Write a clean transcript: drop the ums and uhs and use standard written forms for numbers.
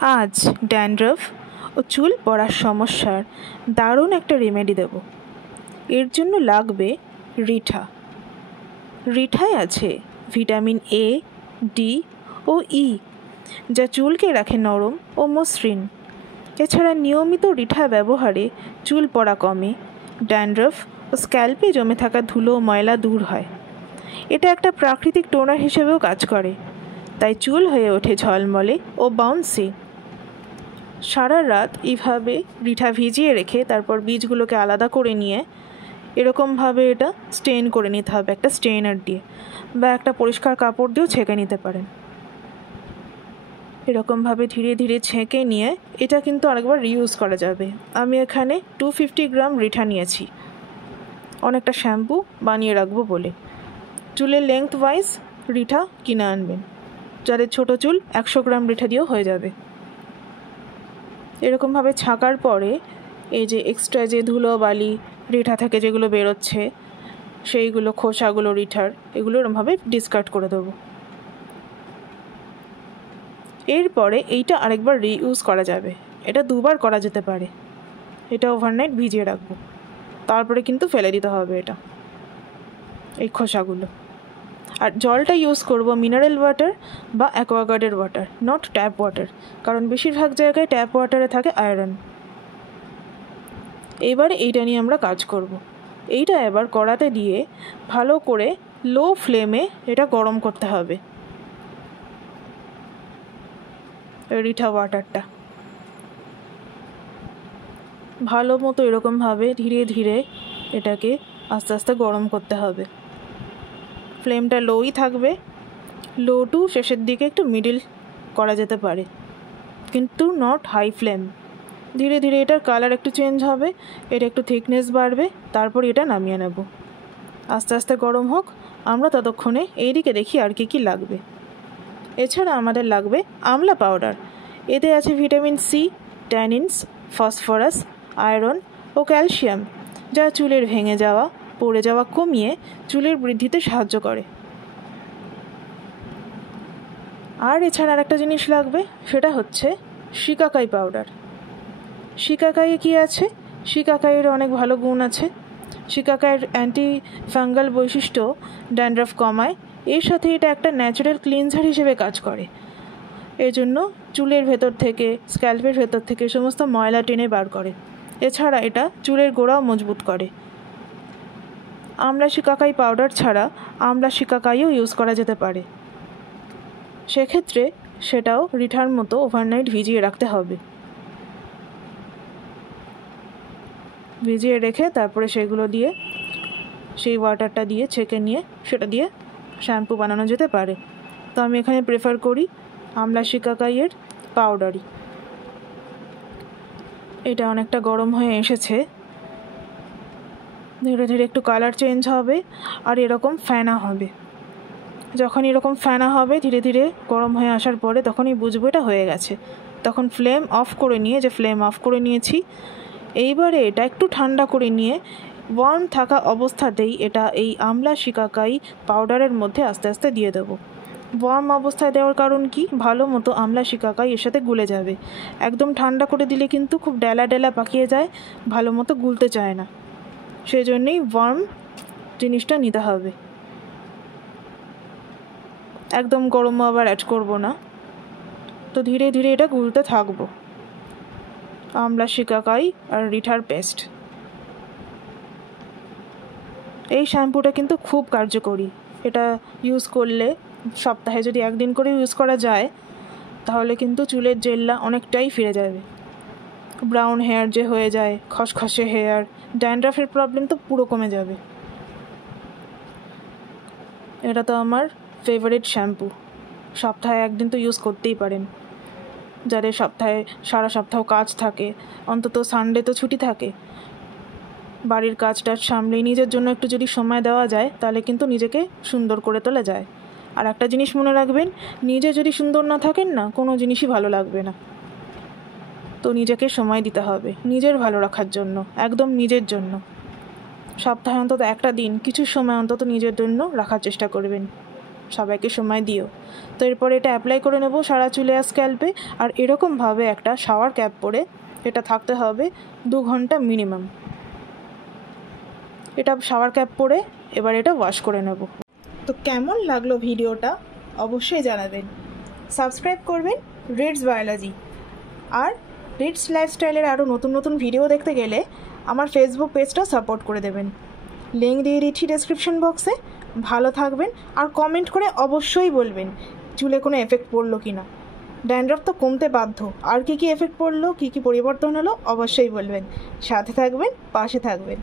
আজ ড্যান্ড্রফ ও চুল পড়ার সমস্যার দারুণ একটা রেমেডি দেব। এর জন্য লাগবে রিঠা। রিঠায় আছে ভিটামিন এ, ডি ও ই, যা চুলকে রাখে নরম ও মসৃণ। এছাড়া নিয়মিত রিঠা ব্যবহারে চুল পড়া কমে, ড্যান্ড্রফ ও স্ক্যাল্পে জমে থাকা ধুলো ও ময়লা দূর হয়। এটা একটা প্রাকৃতিক টোনার হিসেবেও কাজ করে, তাই চুল হয়ে ওঠে ঝলমলে ও বাউন্সি। সারা রাত এইভাবে রিঠা ভিজিয়ে রেখে তারপর বীজগুলোকে আলাদা করে নিয়ে এরকমভাবে এটা স্টেন করে নিতে হবে একটা স্টেনার দিয়ে, বা একটা পরিষ্কার কাপড় দিয়েও ছেঁকে নিতে পারেন। এরকমভাবে ধীরে ধীরে ছেঁকে নিয়ে এটা কিন্তু আরেকবার রিউজ করা যাবে। আমি এখানে 250 গ্রাম রিঠা নিয়েছি, অনেকটা শ্যাম্পু বানিয়ে রাখবো বলে। চুলের লেংথ ওয়াইজ রিঠা কিনে আনবেন, যাদের ছোটো চুল 100 গ্রাম রিঠা দিয়েও হয়ে যাবে। এরকমভাবে ছাকার পরে এই যে এক্সট্রা যে ধুলো বালি রিঠা থেকে যেগুলো বেরোচ্ছে, সেইগুলো খোসাগুলো রিঠার, এগুলো এরকমভাবে ডিসকার্ড করে দেবো। এরপরে এইটা আরেকবার রিইউজ করা যাবে, এটা 2বার করা যেতে পারে। এটা ওভারনাইট ভিজিয়ে রাখবো, তারপরে কিন্তু ফেলে দিতে হবে এটা, এই খোসাগুলো। আর জলটা ইউজ করব মিনারেল ওয়াটার বা অ্যাকোয়াগার্ডের ওয়াটার, নট ট্যাপ ওয়াটার, কারণ বেশিরভাগ জায়গায় ট্যাপ ওয়াটারে থাকে আয়রন। এবারে এইটা নিয়ে আমরা কাজ করব। এইটা এবার কড়াতে দিয়ে ভালো করে লো ফ্লেমে এটা গরম করতে হবে, রিঠা ওয়াটারটা ভালো মতো এরকমভাবে ধীরে ধীরে এটাকে আস্তে আস্তে গরম করতে হবে। ফ্লেমটা লোই থাকবে, লো টু শেষের দিকে একটু মিডিল করা যেতে পারে, কিন্তু নট হাই ফ্লেম। ধীরে ধীরে এটার কালার একটু চেঞ্জ হবে, এটা একটু থিকনেস বাড়বে, তারপর এটা নামিয়ে নেব। আস্তে আস্তে গরম হোক, আমরা ততক্ষণে এইদিকে দেখি আর কি লাগবে। এছাড়া আমাদের লাগবে আমলা পাউডার। এতে আছে vitamin C, tannins, phosphorus, iron ও ক্যালসিয়াম, যা চুলের ভেঙে যাওয়া পড়ে যাওয়া কমিয়ে চুলের বৃদ্ধিতে সাহায্য করে। আর এছাড়া আর একটা জিনিস লাগবে, সেটা হচ্ছে শিকাকাই পাউডার। শিকাকাইয়ে কী আছে? শিকাকাইয়ের অনেক ভালো গুণ আছে। শিকাকাইয়ের অ্যান্টি ফাঙ্গাল বৈশিষ্ট্য ড্যান্ড্রফ কমায়, এর সাথে এটা একটা ন্যাচারাল ক্লিনজার হিসেবে কাজ করে। এর জন্য চুলের ভেতর থেকে, স্ক্যাল্পের ভেতর থেকে সমস্ত ময়লা টেনে বার করে। এছাড়া এটা চুলের গোড়াও মজবুত করে। আমলা শিকাকাই পাউডার ছাড়া আমলা শিকাকাইও ইউজ করা যেতে পারে, সেক্ষেত্রে সেটাও রিঠার মতো ওভারনাইট ভিজিয়ে রাখতে হবে। ভিজিয়ে রেখে তারপরে সেগুলো দিয়ে, সেই ওয়াটারটা দিয়ে ছেঁকে নিয়ে সেটা দিয়ে শ্যাম্পু বানানো যেতে পারে। তো আমি এখানে প্রেফার করি আমলা শিকাকাইয়ের পাউডারই। এটা অনেকটা গরম হয়ে এসেছে, ধীরে ধীরে একটু কালার চেঞ্জ হবে আর এরকম ফেনা হবে। যখন এরকম ফেনা হবে ধীরে ধীরে গরম হয়ে আসার পরে, তখনই বুঝবো এটা হয়ে গেছে। তখন ফ্লেম অফ করে নিয়ে, যে ফ্লেম অফ করে নিয়েছি, এইবারে এটা একটু ঠান্ডা করে নিয়ে ওয়ার্ম থাকা অবস্থাতেই এটা এই আমলা শিকাকাই পাউডারের মধ্যে আস্তে আস্তে দিয়ে দেবো। ওয়ার্ম অবস্থায় দেওয়ার কারণ কি, ভালো মতো আমলা শিকাকাই এর সাথে গুলে যাবে। একদম ঠান্ডা করে দিলে কিন্তু খুব ডেলা ডেলা পাকিয়ে যায়, ভালো মতো গুলতে চায় না। সেই জন্যেই ওয়ার্ম জিনিসটা নিতে হবে, একদম গরমও আবার অ্যাড করব না। তো ধীরে ধীরে এটা গুলতে থাকবো, আমলা শিকাকাই আর রিঠার পেস্ট। এই শ্যাম্পুটা কিন্তু খুব কার্যকরী। এটা ইউজ করলে সপ্তাহে যদি একদিন করে ইউজ করা যায়, তাহলে কিন্তু চুলের জেল্লা অনেকটাই ফিরে যাবে। ব্রাউন হেয়ার যে হয়ে যায়, খসখসে হেয়ার, ড্যান্ড্রফের প্রবলেম তো পুরো কমে যাবে। এটা তো আমার ফেভারিট শ্যাম্পু, সপ্তাহে একদিন তো ইউজ করতেই পারেন। যাদের সপ্তাহে সারা সপ্তাহ কাজ থাকে, অন্তত সানডে তো ছুটি থাকে, বাড়ির কাজ টাজ সামলেই নিজের জন্য একটু যদি সময় দেওয়া যায়, তাহলে কিন্তু নিজেকে সুন্দর করে তোলা যায়। আর একটা জিনিস মনে রাখবেন, নিজে যদি সুন্দর না থাকেন না, কোনো জিনিসই ভালো লাগবে না। তো নিজেকে সময় দিতে হবে নিজের ভালো রাখার জন্য, একদম নিজের জন্য। সপ্তাহে অন্তত একটা দিন কিছু সময় অন্তত নিজের জন্য রাখার চেষ্টা করবেন। সবাইকে সময় দিও। তো এরপর এটা অ্যাপ্লাই করে নেব সারা চুলে আর স্ক্যাল্পে। আর এরকমভাবে একটা শাওয়ার ক্যাপ পরে এটা থাকতে হবে 2 ঘন্টা মিনিমাম। এটা শাওয়ার ক্যাপ পরে এবার এটা ওয়াশ করে নেব। তো কেমন লাগলো ভিডিওটা অবশ্যই জানাবেন। সাবস্ক্রাইব করবেন রিডস বায়োলজি। আর রিডস লাইফস্টাইলের আরও নতুন নতুন ভিডিও দেখতে গেলে আমার ফেসবুক পেজটা সাপোর্ট করে দেবেন। লিঙ্ক দিয়ে দিচ্ছি ডেসক্রিপশন বক্সে। ভালো থাকবেন আর কমেন্ট করে অবশ্যই বলবেন চুলে কোনো এফেক্ট পড়লো কি না। ড্যান্ড্রফ তো কমতে বাধ্য, আর কী কী এফেক্ট পড়লো, কী কী পরিবর্তন হলো অবশ্যই বলবেন। সাথে থাকবেন, পাশে থাকবেন।